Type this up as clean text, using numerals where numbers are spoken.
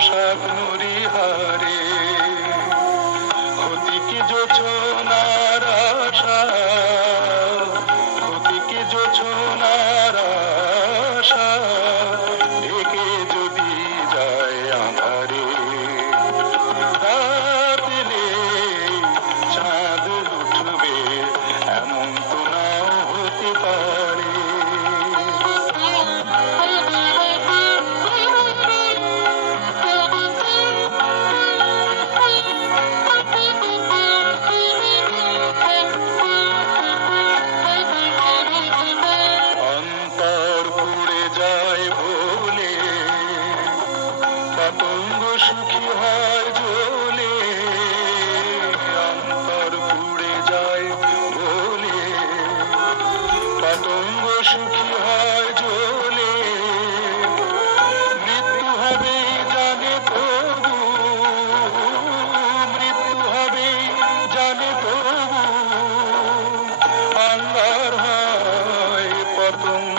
পোশাক নুরি হারে ক্ষতিকে যোছনার আশা ক্ষতিকে যোছনার আশা ঢেকে যদি যায় আঁধারে রাত এলে চাঁদ উঠবে এমন তো নাও হতে পারে। পতঙ্গ সুখী হয় জ্বলে অন্তর পুড়ে যায় বলে পতঙ্গ সুখী হয় জ্বলে মৃত্যু হবে জানে তবু মৃত্যু হবে জানে তবু আল্লাহর হয় পতঙ্গ